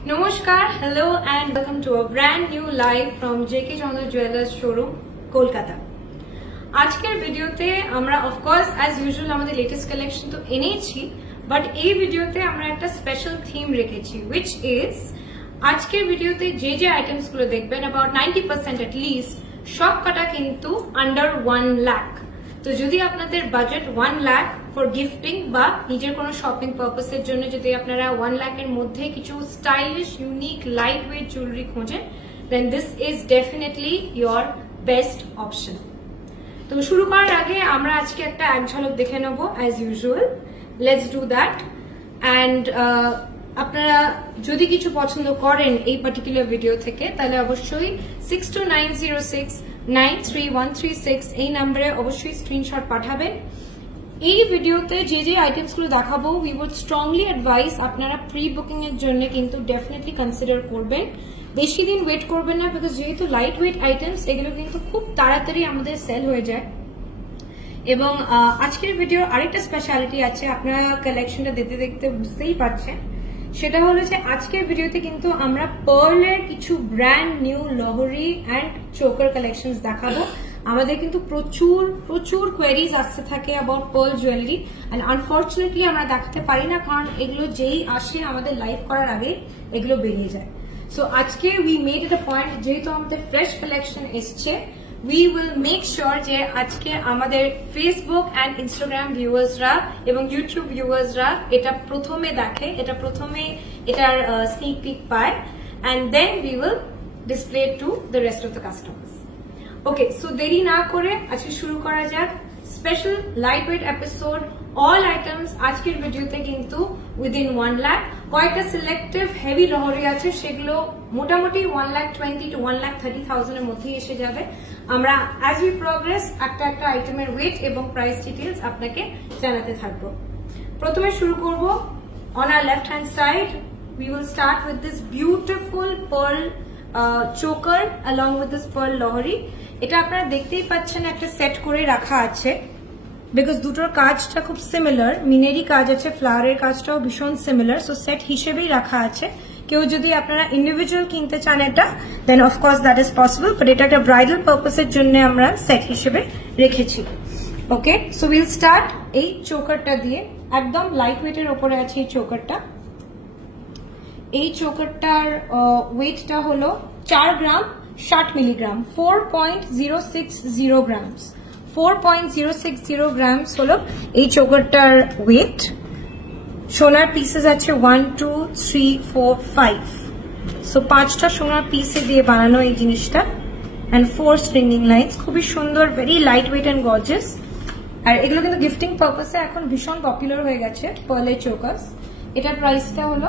Namaskar, hello and welcome to a brand new live from JK Chandra Jewellers showroom, Kolkata. আজকের ভিডিওতে আমরা of course as usual আমাদের latest collection তো এনেছি, but এই ভিডিওতে আমরা একটা স্পেশাল থিম রেখেছি, which is আজকের ভিডিওতে যে আইটেমস গুলো দেখবেন about 90% at least সব কটা কিন্তু under 1 lakh. তো যদি আপনাদের বাজেট 1 লাখ ফর গিফটিং বা নিজের কোনো শপিং পারপাসের জন্য যদি আপনারা 1 লাখের মধ্যে কিছু stylish unique light weight jewellery খোঁজেন, then this is definitely your best option. তো শুরু করার আগে আমরা আজকে একটা এক ঝলক দেখে নেব as usual. Let's do that. And আপনারা যদি কিছু পছন্দ করেন এই পার্টিকুলার ভিডিও থেকে, তাহলে অবশ্যই 6290693136 এই নম্বরে অবশ্যই স্ক্রিনশট পাঠাবেন। এই ভিডিওতে যে আইটেমস গুলো দেখাবো, উই উড স্ট্রংলি অ্যাডভাইস আপনারা প্রি বুকিং এর জন্য কিন্তু ডেফিনেটলি কনসিডার করবেন। বেশি দিন ওয়েট করবেন না, বিকজ যেহেতু লাইট ওয়েট আইটেমস এগুলো কিন্তু খুব তাড়াতাড়ি আমাদের সেল হয়ে যায়। এবং আজকের ভিডিওর আরেকটা স্পেশালিটি আছে, আপনারা কালেকশনটা দেখতে দেখতে বুঝতেই পারছেন। সেটা হলো যে আজকের ভিডিওতে কিন্তু আমরা পার্লের কিছু ব্র্যান্ড নিউ লহরি অ্যান্ড চোকার কালেকশন দেখাবো। আমাদের কিন্তু প্রচুর কোয়েরিজ আসতে থাকে about pearl jewellery, and unfortunately আমরা দেখাতে পারি না, কারণ এগুলো যেই আসে আমাদের লাইভ করার আগে এগুলো বেরিয়ে যায়। সো আজকে we made it a point, যেহেতু আমাদের ফ্রেশ কালেকশন এসছে, we will make sure যে আজকে আমাদের ফেসবুক এন্ড ইনস্টাগ্রাম ভিউয়ার্সরা এবং ইউটিউব ভিউয়ার্সরা এটা প্রথমে দেখে, এটার স্নিক পিক পায়, and then we will display it to the rest of the customers. Okay, so দেরি না করে আজকে শুরু করা যাক। Special light weight episode, all items আজকের ভিডিওতে কিন্তু উইদিন 1 লাখ। কয়েকটা সিলেক্টিভ হেভি লহরি আছে, সেগুলো মোটামুটি 1,20,000 to 1,30,000 এর মধ্যেই এসে যাবে। আমরা অ্যাজ উই প্রগ্রেস একটা আইটেমের ওয়েট এবং প্রাইস ডিটেলস আপনাকে জানাতে থাকবো। প্রথমে শুরু করব on our left hand side. We will start with this beautiful pearl choker along with this pearl লহরি। এটা আপনারা দেখতেই পাচ্ছেন একটা সেট করে রাখা আছে, বিকজ দুটোর কাজটা খুব সিমিলার, মিনেরই কাজ আছে, ফ্লাওয়ারের কাজটাও ভীষণ সিমিলার, সো সেট হিসেবেই রাখা আছে। কেউ যদি আপনারা ইন্ডিভিজুয়াল কিনতে চান এটা, then of course that is possible, but এটা একটা ব্রাইডাল পারপাসের জন্য আমরা সেট হিসেবে রেখেছি। ওকে, সো উইল স্টার্ট এই চোকারটা দিয়ে। একদম লাইট ওয়েটের ওপরে আছে এই চোকারটা। এই চোকারটার ওয়েটটা হলো 4 গ্রাম 60 মিলিগ্রাম, 4.060 গ্রামস। 4.060 গ্রামস হলো এই চোকারটার ওয়েট। সোনার পিসেস আছে 1 2 3 4 5, সো 5টা সোনার পিসে দিয়ে বানানো এই জিনিসটা, অ্যান্ড 4 স্ট্রিংিং লাইনস। খুবই সুন্দর, very light weight and gorgeous. আর এগুলো কিন্তু গিফটিং পারপাসে এখন ভীষণ পপুলার হয়ে গেছে পার্লের চোকার্স। এটার প্রাইসটা হলো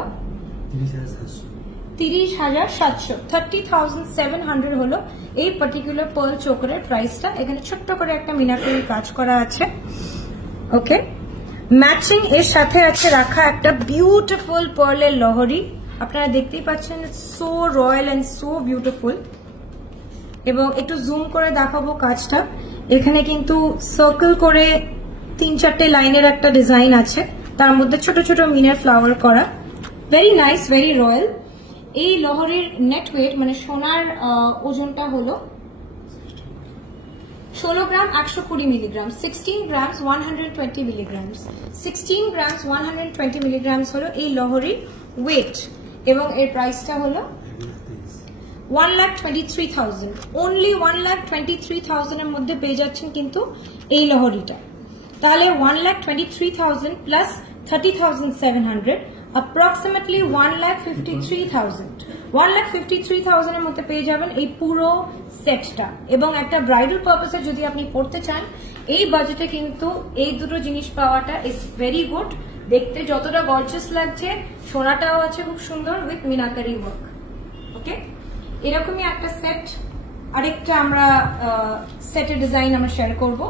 30,700, 30,700 হলো এই পার্টিকুলার পার্ল চোকারের প্রাইসটা। এখানে ছোট্ট করে একটা মিনাকারি কাজ করা আছে। ওকে, ম্যাচিং এর সাথে আছে রাখা একটা বিউটিফুল পার্লের লহরি। আপনারা দেখতেই পাচ্ছেন, so royal and so beautiful. এবং একটু জুম করে দেখাবো কাজটা। এখানে কিন্তু সার্কেল করে 3-4টে লাইনের একটা ডিজাইন আছে, তার মধ্যে ছোট ছোট মিনার ফ্লাওয়ার করা। Very nice, very royal. এই লহরির নেট ওয়েট মানে সোনার ওজনটা হলো 16 গ্রাম 120 milligram, 16 grams 120 milligrams. 16 grams 120 milligrams হলো এই লহরির ওয়েট, এবং এর প্রাইসটা হলো 1,23,000। অনলি 1,23,000 এর মধ্যে পেয়ে যাচ্ছেন কিন্তু এই লহরিটা। তাহলে 1,23,000 প্লাস 30,700, approximately 1,53,000। 1,53,000 এর মধ্যে পেয়ে যাবেন এই পুরো সেটটা। এবং একটা ব্রাইডাল পারপাসে যদি আপনি পড়তে চান, এই বাজেটে কিন্তু এই দুটো জিনিস পাওয়াটা ইজ ভেরি গুড। দেখতে যতটা গর্জিয়াস লাগছে, সোনাটাও আছে খুব সুন্দর উইথ মিনাকারি ওয়ার্ক। ওকে, এরকমই একটা সেট, আরেকটা আমরা সেটের ডিজাইন আমরা শেয়ার করবো।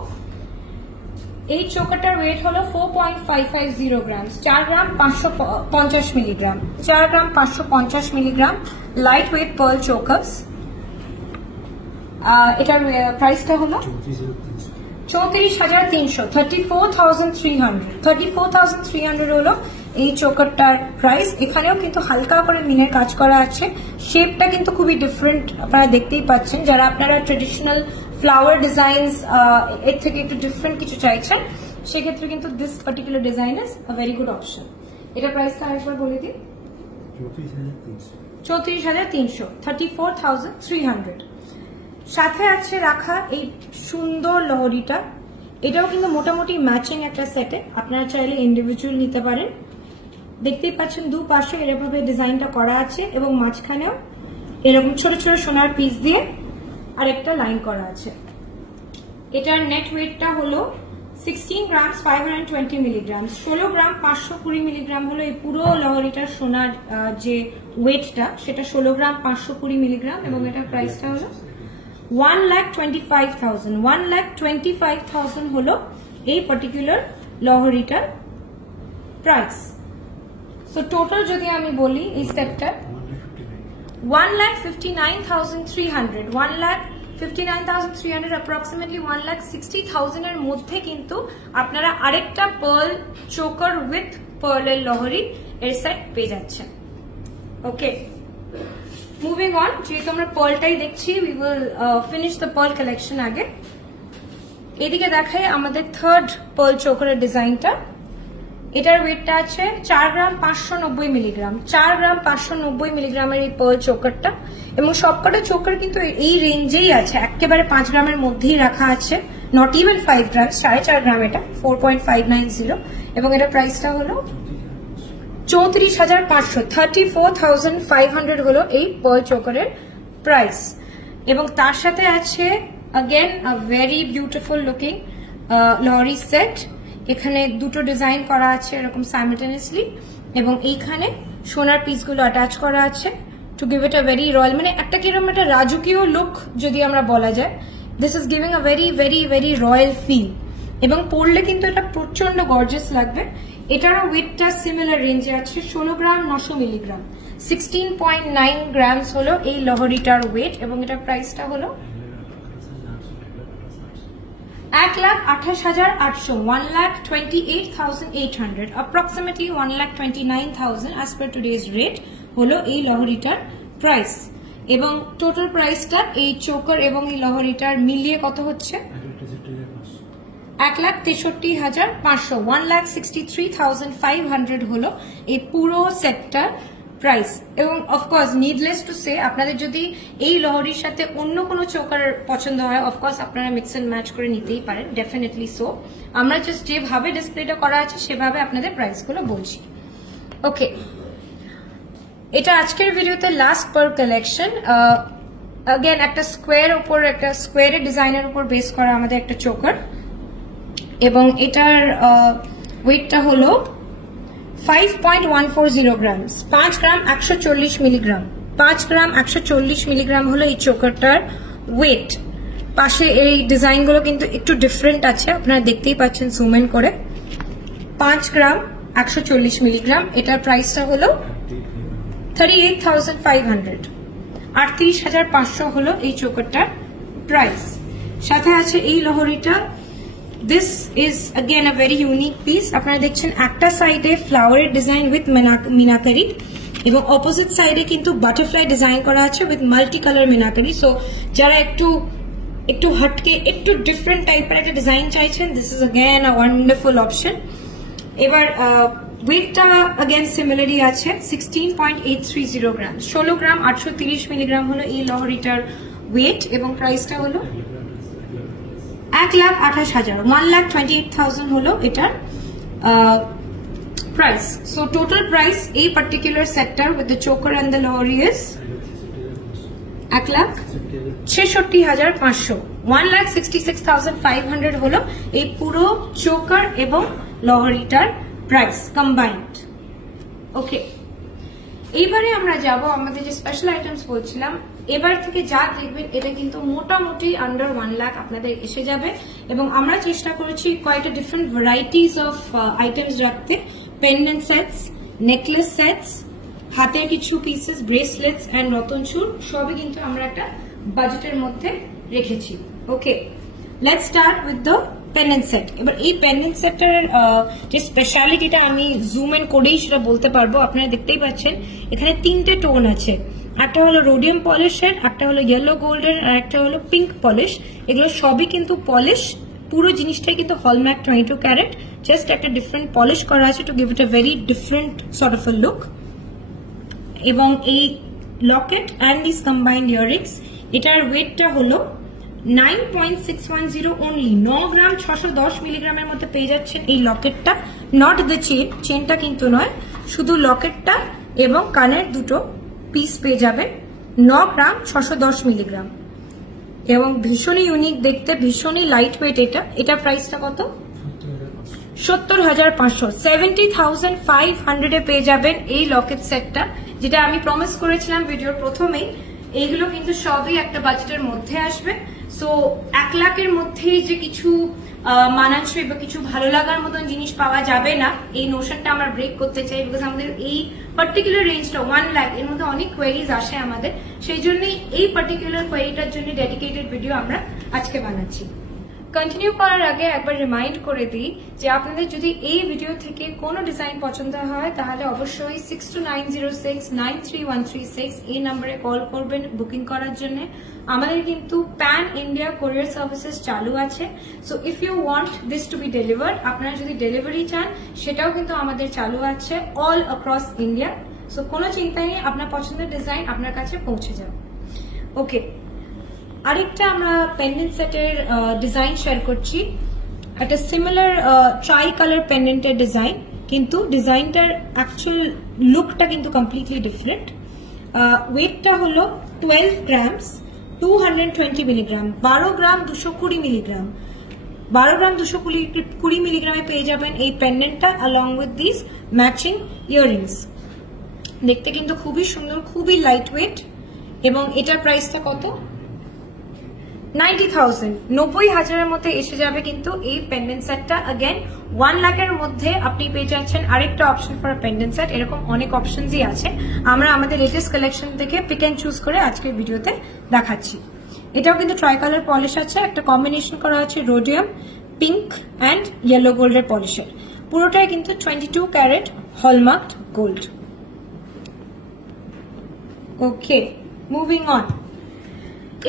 এই চোকারটার ওয়েট হলো 4.550 grams, 4 gram 550 milligram, 4 gram 550 milligram light weight pearl chokers. এটার প্রাইসটা হলো 34,300, 34,300 হলো এই চোকারটার প্রাইস। এখানেও কিন্তু হালকা করে মিনের কাজ করা আছে, শেপটা কিন্তু খুবই ডিফারেন্ট, আপনারা দেখতেই পাচ্ছেন। যারা আপনারা ট্রেডিশনাল ফ্লাওয়ার ডিজাইনস এর থেকে একটু ডিফারেন্ট কিছু চাইছেন, সেক্ষেত্রে কিন্তু this particular design is a very good option. এটা প্রাইসটা আরেকবার বলে দিই, 34,300, 34,300। সাথে আছে রাখা এই সুন্দর লহরিটা, এটাও কিন্তু মোটামুটি ম্যাচিং একটা সেটে, আপনারা চাইলে ইন্ডিভিজুয়াল নিতে পারেন। দেখতেই পাচ্ছেন দুপাশে এরকম ডিজাইনটা করা আছে এবং মাঝখানেও এরকম ছোট ছোট সোনার পিস দিয়ে আরেকটা লাইন করা আছে। এটার নেট ওয়েটটা হলো 16 গ্রাম 520 মিলিগ্রাম, 16 গ্রাম 520 মিলিগ্রাম হলো এই পুরো লহরিটার সোনার যে ওয়েটটা, সেটা 16 গ্রাম 520 মিলিগ্রাম এবং এটার প্রাইসটা হলো 1,25,000। 1,25,000 হলো এই পার্টিকুলার লহরিটার প্রাইস। সো টোটাল যদি আমি বলি এই সেটটা 1,59,300, 1,59,300 অ্যাপ্রক্সিমেটলি 1,60,000 এর মধ্যে কিন্তু আপনারা আরেকটা পার্ল চোকার উইথ পার্লের লহরি এর সেট পেয়ে যাচ্ছেন। ওকে, মুভিং অন, যেহেতু আমরা পার্লটাই দেখছি, we will finish the pearl collection আগে। এদিকে দেখাই আমাদের থার্ড পার্ল চোকারের ডিজাইনটা। এটার ওয়েটটা আছে 4 গ্রাম 590 মিলিগ্রাম, 4 গ্রাম 590 মিলিগ্রামের এই পার্ল চোকারটা, এবং সবকটা চোকার কিন্তু এই রেঞ্জেই আছে, একেবারে 5 গ্রামের মধ্যেই রাখা আছে, নট ইভেন 5 গ্রাম, 4.5 গ্রাম, এটা 4.590 এবং এটা প্রাইসটা হলো 34,500, 34,500 হলো এই পার্ল চোকারের প্রাইস। এবং তার সাথে আছে again a very beautiful looking লহরি সেট। এখানে দুটো ডিজাইন করা আছে এরকম সাইমালটেনিয়াসলি, এবং এইখানে সোনার পিসগুলো অ্যাটাচ করা আছে to give it a very royal, মানে একটা কিরকম একটা রাজকীয় লুক যদি আমরা বলা যায়। This is giving a very very very royal feel, এবং পরলে কিন্তু এটা প্রচন্ড গর্জিয়াস লাগবে। এটারও ওয়েটটা সিমিলার রেঞ্জে আছে, 16 গ্রাম 900 মিলিগ্রাম, 16.9 গ্রামস হলো এই লহরিটার ওয়েট, এবং এটার প্রাইসটা হলো 1,28,800, 1,28,800, approximately 1,29,000 as per today's rate হলো এই লহরিটার প্রাইস। এবং টোটাল প্রাইসটা এই চোকার এবং এই লহরিটার মিলিয়ে কত হচ্ছে? 1,63,500, 1,63,500 হলো এই পুরো সেটটার প্রাইস। এবং অফকোর্স নিডলেস টু সে, আপনাদের যদি এই লহরির সাথে অন্য কোনো চোকার পছন্দ হয়, অফকোর্স আপনারা মিক্স এন্ড ম্যাচ করে নিতেই পারেন, ডেফিনেটলি সো। আমরা জাস্ট যেভাবে ডিসপ্লেটা করা আছে সেভাবে আপনাদের প্রাইসগুলো বলছি। ওকে, এটা আজকের ভিডিওতে লাস্ট পার কালেকশন। अगेन একটা স্কোয়ার উপর, একটা স্কোয়ারের ডিজাইনের উপর বেস করা আমাদের একটা চোকার, এবং এটার ওয়েটটা হলো 5.140 গ্রাম, 5 গ্রাম 140 মিলিগ্রাম, 5 গ্রাম 140 মিলিগ্রাম হলো এই চোকারটার ওয়েট। পাশে এই ডিজাইনগুলো কিন্তু একটু ডিফারেন্ট আছে, আপনারা দেখতেই পাচ্ছেন জুম ইন করে। 5 গ্রাম 140 মিলিগ্রাম, এটার প্রাইসটা হলো 38,500, 38,500 হলো এই চোকারটার প্রাইস। সাথে আছে এই লহরিটা, this is again a very unique piece. আপনারা দেখছেন একটা সাইডে ফ্লাওয়ারের ডিজাইন উইথ মিনাকারি, এবং অপোজিট সাইডে কিন্তু বাটারফ্লাই ডিজাইন করা আছে with multi colour meenakari. So যারা একটু হটকে একটু ডিফারেন্ট টাইপের একটা ডিজাইন চাইছেন, this is again a wonderful option. এবার ওয়েটটা अगेन সিমিলারই আছে, 16.830 গ্রাম, 16 গ্রাম 830 মিলিগ্রাম হলো এই লহরিটার ওয়েট, এবং প্রাইসটা হলো 1,28,000, 1,28,000 হলো এটার প্রাইস। সো টোটাল প্রাইস এই পার্টিকুলার সেটটার with the choker and the লহরি ইজ 1,66,500, 1,66,500 হলো এই পুরো চোকার এবং লহরিটার প্রাইস কম্বাইন্ড। ওকে, এইবারে আমরা যাব আমাদের যে স্পেশাল আইটেমস বলছিলাম, এবার থেকে যা দেখবেন এটা কিন্তু মোটামুটি আন্ডার 1 লাখ আপনাদের এসে যাবে, এবং আমরা চেষ্টা করেছি কয়েকটা ডিফারেন্ট ভ্যারাইটিস অফ আইটেমস রাখতে, পেন্ডেন্ট সেটস, নেকলেস সেটস, হাতের কিছু পিসেস, ব্রেসলেটস অ্যান্ড রতনচুর, সবই কিন্তু আমরা একটা বাজেটের মধ্যে রেখেছি। Okay, let's start with the pendant set. এবার এই পেন্ডেন্ট সেটটার যে স্পেশালিটিটা আমি জুম ইন করেই সেটা বলতে পারবো। আপনারা দেখতেই পাচ্ছেন এখানে 3টে টোন আছে, একটা হলো রোডিয়াম পলিশের, একটা হলো ইয়েলো গোল্ডের, আর একটা হলো পিঙ্ক পলিশ। এগুলো সবই কিন্তু পলিশ, পুরো জিনিসটাই কিন্তু হলমার্ক 22 ক্যারেট, জাস্ট একটা ডিফারেন্ট পলিশ করা আছে to give it a very different sort of a look. এবং এই Locket and this combined earrings, এটার ওয়েটটা হলো 9.610 অনলি। 9 গ্রাম 610 মিলিগ্রামের মধ্যে পেয়ে যাচ্ছেন এই লকেটটা, নট দ্য চেনটা কিন্তু নয়, শুধু লকেটটা এবং কানের দুটো পিস পেয়ে যাবেন। 9 গ্রাম 610 মিলিগ্রাম এবং ভীষণই ইউনিক দেখতে, ভীষণই লাইট ওয়েট। এটা প্রাইসটা কত? 70,500, 70,500 এ পেয়ে যাবেন এই লকেট সেটটা, যেটা আমি প্রমিস করেছিলাম ভিডিওর প্রথমেই। এইগুলো কিন্তু সবই একটা বাজেটের মধ্যে আসবে। সো 1 লাখের মধ্যেই যে কিছু মানানসই বা কিছু ভালো লাগার মতন জিনিস পাওয়া যাবে না, এই নোশনটা আমরা ব্রেক করতে চাই। বিকজ আমাদের এই পার্টিকুলার রেঞ্জটা 1 লাখ, এর মধ্যে অনেক কোয়েরিজ আসে আমাদের, সেই জন্যই এই পার্টিকুলার কোয়েরিটার জন্য ডেডিকেটেড ভিডিও আমরা আজকে বানাচ্ছি। কন্টিনিউ করার আগে একবার রিমাইন্ড করে দিই যে আপনাদের যদি এই ভিডিও থেকে কোনো ডিজাইন পছন্দ হয় তাহলে অবশ্যই 6290693136 এই নাম্বারে কল করবেন বুকিং করার জন্য। আমাদের কিন্তু প্যান ইন্ডিয়া কোরিয়ার সার্ভিসেস চালু আছে। So if you want this to be delivered, আপনারা যদি ডেলিভারি চান সেটাও কিন্তু আমাদের চালু আছে অল অ্যাক্রস ইন্ডিয়া। সো কোনো চিন্তা নেই, আপনার পছন্দের ডিজাইন আপনার কাছে পৌঁছে যাবে। ওকে, আরেকটা আমরা পেন্ডেন্ট সেটের ডিজাইন শেয়ার করছি। একটা সিমিলার ট্রাই কালার পেন্ডেন্টের ডিজাইন, কিন্তু ডিজাইনটার অ্যাকচুয়াল লুকটা কিন্তু কমপ্লিটলি ডিফারেন্ট। ওয়েটটা হলো 12 গ্রামস 220 মিলিগ্রাম, 12 গ্রাম 220 মিলিগ্রাম, 12 গ্রাম 220 মিলিগ্রামে পেয়ে যাবেন এই পেন্ডেন্টটা along with these matching earrings। দেখতে কিন্তু খুবই সুন্দর, খুবই লাইট ওয়েট। এবং এটার প্রাইসটা কত? 90,000, 90,000-এর মধ্যে এসে যাবে কিন্তু এই পেন্ডেন্ট সেটটা। अगेन 1 লাখের মধ্যে আপনি পেয়ে যাচ্ছেন আরেকটা অপশন ফর পেন্ডেন্ট সেট। এরকম অনেক অপশনসই আছে, আমরা আমাদের লেটেস্ট কালেকশন থেকে পিক এন্ড চুজ করে আজকের ভিডিওতে দেখাচ্ছি। এটাও কিন্তু ট্রাই কালার পলিশ আছে, একটা কম্বিনেশন করা আছে রোডিয়াম, পিঙ্ক অ্যান্ড ইয়েলো গোল্ডের পলিশের। পুরোটাই কিন্তু 22 carat hallmark gold. Okay, moving on.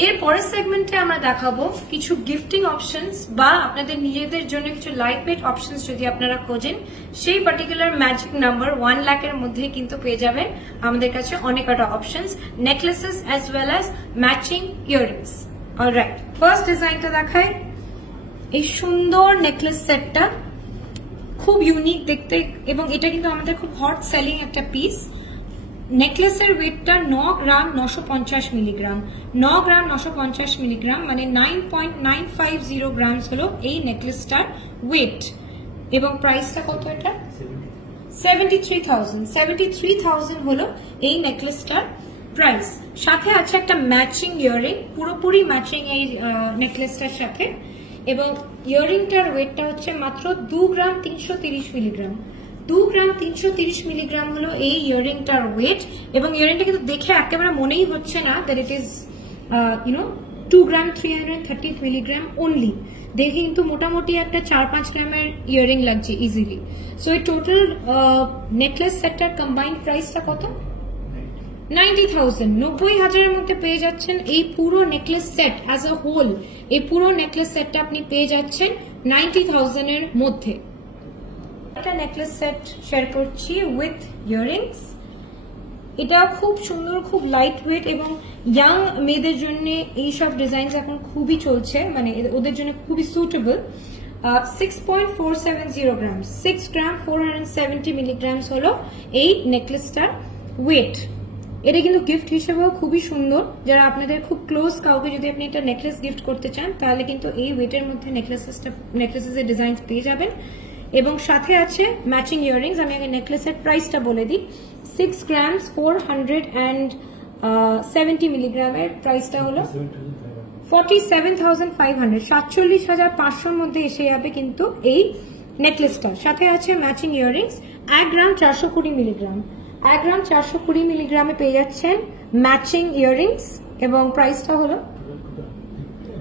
এর পরের সেগমেন্টে আমরা দেখাবো কিছু গিফটিং অপশনস বা আপনাদের নিজেদের জন্য কিছু লাইট ওয়েট অপশনস যদি আপনারা খোঁজেন, সেই পার্টিকুলার ম্যাজিক নাম্বার 1 লাখের মধ্যে কিন্তু পেয়ে যাবেন আমাদের কাছে অনেক কটা options, necklaces as well as matching earrings. Alright, first ডিজাইনটা দেখাই। এই সুন্দর নেকলেস সেটটা খুব ইউনিক দেখতে এবং এটা কিন্তু আমাদের খুব হট সেলিং একটা পিস। নেকলেসের ওয়েটটা 9 গ্রাম 950 মিলিগ্রাম, 9 গ্রাম 950 মিলিগ্রাম মানে 9.950 গ্রামস হলো এই নেকলেসটার ওয়েট। এবং প্রাইসটা কত? এটা 73,000 হলো এই নেকলেসটার প্রাইস। সাথে আছে একটা ম্যাচিং ইয়াররিং, পুরোপুরি ম্যাচিং এই নেকলেসটার সাথে। এবং ইয়াররিংটার ওয়েটটা হচ্ছে মাত্র 2 গ্রাম 330 মিলিগ্রাম, 2 গ্রাম 330 মিলিগ্রাম হলো এই ইয়াররিংটার ওয়েট। এবং ইয়াররিংটা কিন্তু দেখে একেবারে মনেই হচ্ছে না that it is 2 gram 330 milligram only. দেখে কিন্তু মোটামুটি একটা 4-5 গ্রামের ইয়াররিং লাগছে ইজিলি। সো এই টোটাল নেকলেস সেটটার কম্বাইন্ড প্রাইসটা কত? 90,000, 90,000-এর মধ্যে পেয়ে যাচ্ছেন এই পুরো necklace set as a whole. এই পুরো নেকলেস সেটটা আপনি পেয়ে যাচ্ছেন 90,000-এর মধ্যে। একটা নেকলেস সেট শেয়ার করছি উইথ ইয়াররিংস। এটা খুব সুন্দর, খুব লাইট ওয়েট এবং ইয়াং মেয়েদের জন্য এইসব ডিজাইন এখন খুবই চলছে, মানে ওদের জন্য খুবই সুটেবল। 6.470 গ্রাম, 6 গ্রাম 470 মিলিগ্রামস হলো এই নেকলেসটার ওয়েট। এটা কিন্তু গিফট হিসেবেও খুবই সুন্দর। যারা আপনাদের খুব ক্লোজ কাউকে যদি আপনি একটা নেকলেস গিফট করতে চান তাহলে কিন্তু এই ওয়েটের মধ্যে নেকলেসের ডিজাইন পেয়ে যাবেন। এবং সাথে আছে ম্যাচিং ইয়াররিংস। আমি আগে নেকলেসের প্রাইসটা বলে দিই। 6 গ্রাম 470 মিলিগ্রামের প্রাইসটা হলো 47,500, 47,500-র মধ্যে এসে যাবে কিন্তু এই নেকলেসটা। সাথে আছে ম্যাচিং ইয়াররিংস 1 গ্রাম 420 মিলিগ্রাম, 1 গ্রাম 420 মিলিগ্রামে পেয়ে যাচ্ছেন ম্যাচিং ইয়াররিংস। এবং প্রাইসটা হলো,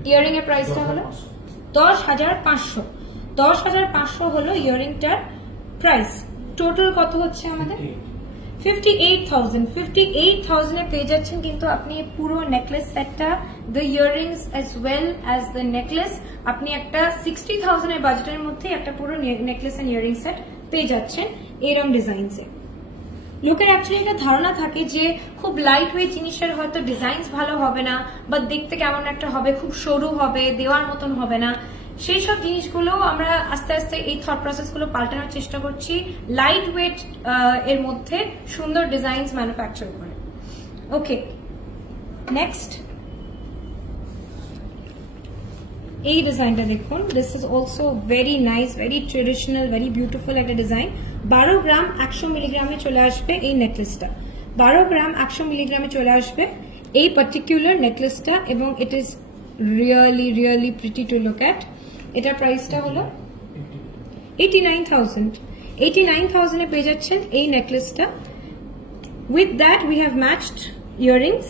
ইয়াররিং এর প্রাইসটা হলো 10,500 10,500 হলো ইয়াররিংটার প্রাইস। টোটাল কত হচ্ছে আমাদের 58,000 এ পেয়ে যাচ্ছেন কিন্তু আপনি পুরো নেকলেস সেটটা, the earrings as well as the necklace, আপনি একটা 60,000 এর বাজেটের মধ্যে একটা পুরো নেকলেস এন্ড ইয়াররিং সেট পেয়ে যাচ্ছেন এরকম ডিজাইনসে। লোকের অ্যাকচুয়ালি একটা ধারণা থাকে যে খুব লাইট ওয়েট জিনিসের হয়তো ডিজাইনস ভালো হবে না বা দেখতে কেমন একটা হবে, খুব সরু হবে, দেওয়ার মতন হবে না। সেই সব জিনিসগুলো আমরা আস্তে আস্তে এই থট প্রসেসগুলো পাল্টানোর চেষ্টা করছি, লাইট ওয়েট এর মধ্যে সুন্দর ডিজাইনস ম্যানুফ্যাকচার করে। ওকে, নেক্সট এই ডিজাইনটা দেখুন। This is also very nice, very traditional, very beautiful একটা ডিজাইন। 12 গ্রাম 100 মিলিগ্রামে চলে আসবে এই নেকলেসটা। 12 গ্রাম 100 মিলিগ্রামে চলে আসবে এই পার্টিকুলার নেকলেসটা এবং it is really really pretty to look at. এটার প্রাইসটা হলো 89,000 এ পেয়ে যাচ্ছেন এই নেকলেসটা। With that we have matched earrings.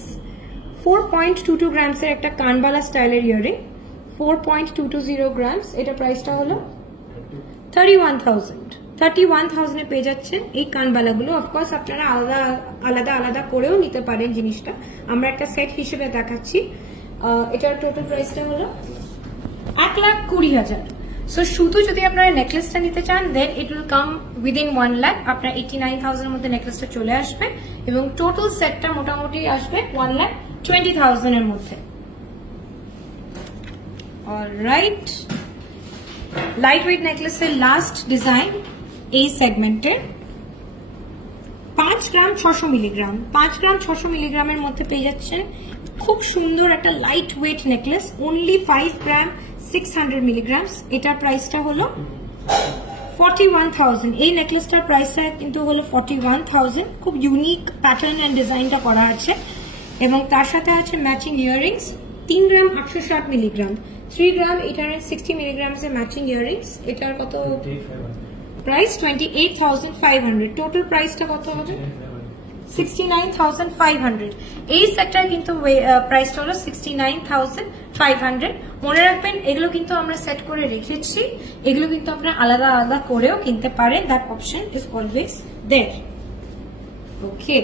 4.22 grams এর একটা কানবালা স্টাইলের ইয়াররিং, 4.220 গ্রামস। এটা প্রাইসটা হলো 31,000 এ পেয়ে যাচ্ছেন এই কানবালাগুলো। অফকোর্স আপনারা আলাদা আলাদা করেও নিতে পারেন জিনিসটা, আমরা একটা সেট হিসেবে দেখাচ্ছি। এটার টোটাল প্রাইসটা হলো 1,20,000। সো শুধু যদি আপনারা নেকলেসটা নিতে চান then it will come within 1 lakh. আপনার 89,000 এর মধ্যে নেকলেসটা চলে আসবে এবং টোটাল সেটটা মোটামুটি আসবে 1,20,000 এর মধ্যে। অলরাইট, লাইট ওয়েট নেকলেসের লাস্ট ডিজাইন এই সেগমেন্টের 5 গ্রাম 600 মিলিগ্রাম। 5 গ্রাম 600 মিলিগ্রামের মধ্যে পেয়ে যাচ্ছেন খুব সুন্দর একটা লাইট ওয়েট নেকলেস, অনলি 5 গ্রাম 600 মিলিগ্রামস। এটার প্রাইসটা হলো 41,000। এই নেকলেসটার প্রাইসটা কিন্তু হলো 41,000। খুব ইউনিক প্যাটার্ন এন্ড ডিজাইনটা করা আছে এবং তার সাথে আছে ম্যাচিং ইয়াররিংস। 3 গ্রাম 860 মিলিগ্রাম, 3 গ্রাম 860 মিলিগ্রামস এর ম্যাচিং ইয়াররিংস। এটার কত প্রাইস 28,500। টোটাল প্রাইসটা কত হবে 69,500। এই সেটটার কিন্তু প্রাইসটা হলো 69,500। মনে রাখবেন এগুলো কিন্তু আমরা সেট করে রেখেছি, এগুলো কিন্তু আপনারা আলাদা আলাদা করেও কিনতে পারেন, that option is always there. Okay,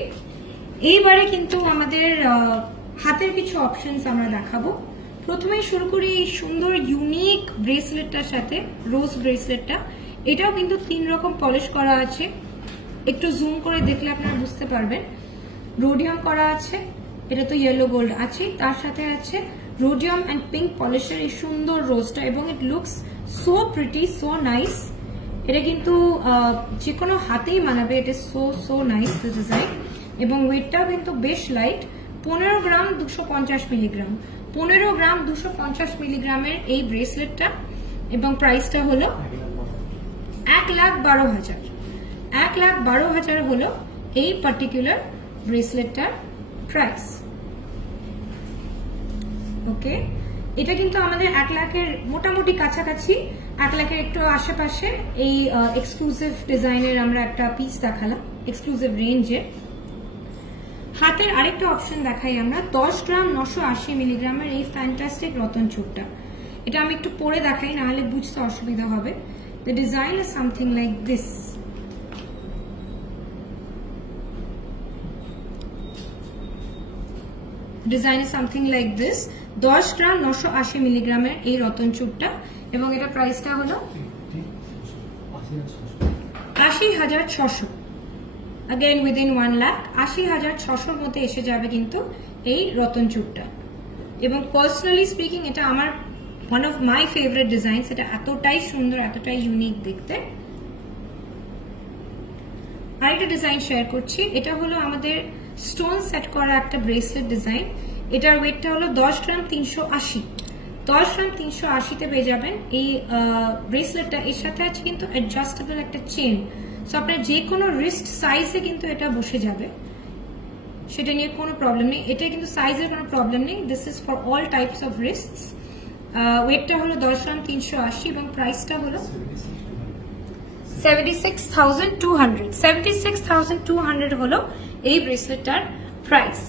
এইবারে কিন্তু আমাদের হাতের কিছু অপশনস আমরা দেখাবো। প্রথমেই শুরু করি এই সুন্দর ইউনিক ব্রেসলেটটার সাথে, রোজ ব্রেসলেটটা। এটাও কিন্তু 3 রকম পলিশ করা আছে, একটু জুম করে দেখলে আপনারা বুঝতে পারবেন। রোডিয়াম করা আছে, এটা তো ইয়েলো গোল্ড আছে, তার সাথে আছে রোডিয়াম এন্ড পিঙ্ক পলিশের এই সুন্দর রোজটা এবং it looks so pretty, so nice. এটা কিন্তু যে কোনো হাতেই মানাবে, it is so nice this design এবং ওয়েটটাও কিন্তু বেশ লাইট। 15 গ্রাম 250 মিলিগ্রাম, 15 গ্রাম 250 মিলিগ্রামের এই ব্রেসলেটটা এবং প্রাইসটা হলো 1,12,000। 1,12,000 হলো এই পার্টিকুলার ব্রেসলেটটার প্রাইস। ওকে, এটা কিন্তু আমাদের 1 লাখের মোটামুটি কাছাকাছি, 1 লাখের একটু আশেপাশে এই এক্সক্লুসিভ ডিজাইনের আমরা একটা পিস দেখালাম এক্সক্লুসিভ রেঞ্জে। হাতের আরেকটা অপশন দেখাই আমরা, 10 গ্রাম 980 মিলিগ্রামের এই ফ্যান্টাস্টিক রতন চূড়টা। এটা আমি একটু পরে দেখাই, না হলে বুঝতে অসুবিধা হবে। The design is something like this. Design is something like this. 10 গ্রাম 980 মিলিগ্রামের এই রতন চূড়টা এবং এটা প্রাইসটা হলো 80,600। Again within 1 lakh, 80,600 এর মধ্যে এসে যাবে কিন্তু এই রতন চূড়টা। এবং পার্সোনালি স্পিকিং এটা আমার one of my favorite designs, এটা এতটাই সুন্দর, এতটাই ইউনিক দেখতে। আরেকটা ডিজাইন শেয়ার করছি, এটা হলো আমাদের স্টোন সেট করা একটা ব্রেসলেট ডিজাইন। এটার ওয়েটটা হলো 10 গ্রাম 380। 10 গ্রাম 380 তে পেয়ে যাবেন এই ব্রেসলেটটা। এর সাথে আছে কিন্তু অ্যাডজাস্টেবল একটা চেন, সো আপনার যে কোনো রিস্ট সাইজে কিন্তু এটা বসে যাবে, সেটা নিয়ে কোনো প্রবলেম নেই। এটা কিন্তু সাইজের কোনো প্রবলেম নেই, this is for all types of wrists. ওয়েটটা হলো 10 গ্রাম 380 এবং প্রাইসটা হলো 76,200। 76,200 হলো এই ব্রেসলেটটার প্রাইস।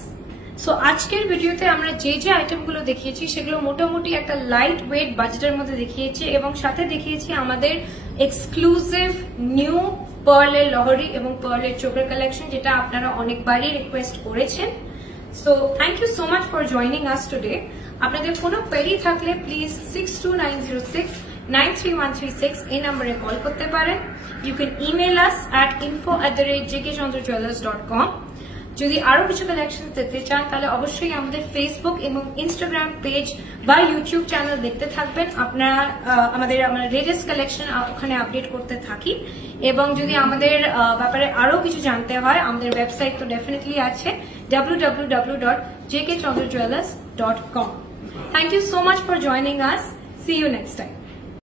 সো আজকের ভিডিওতে আমরা যে যে আইটেমগুলো দেখিয়েছি সেগুলো মোটামুটি একটা লাইট ওয়েট বাজেটের মধ্যে দেখিয়েছি এবং সাথে দেখিয়েছি আমাদের এক্সক্লুসিভ নিউ পার্লের লহরি এবং পার্লের চোকার কালেকশন, যেটা আপনারা অনেকবারই রিকোয়েস্ট করেছেন। So thank you so much for joining us today. আপনাদের কোনো কোয়েরি থাকলে প্লিজ 6290693136 এই নম্বরে কল করতে পারেন। You can email us at info@jkchandra.com। যদি আরো কিছু কালেকশন দেখতে চান তাহলে অবশ্যই আমাদের ফেসবুক এবং ইনস্টাগ্রাম পেজ বা ইউটিউব চ্যানেল দেখতে থাকবেন। আপনারা আমরা লেটেস্ট কালেকশন ওখানে আপডেট করতে থাকি এবং যদি আমাদের ব্যাপারে আরো কিছু জানতে হয় আমাদের ওয়েবসাইট তো ডেফিনেটলি আছে www.jkchandrajewellers.com। Thank you so much for joining us. See you next time.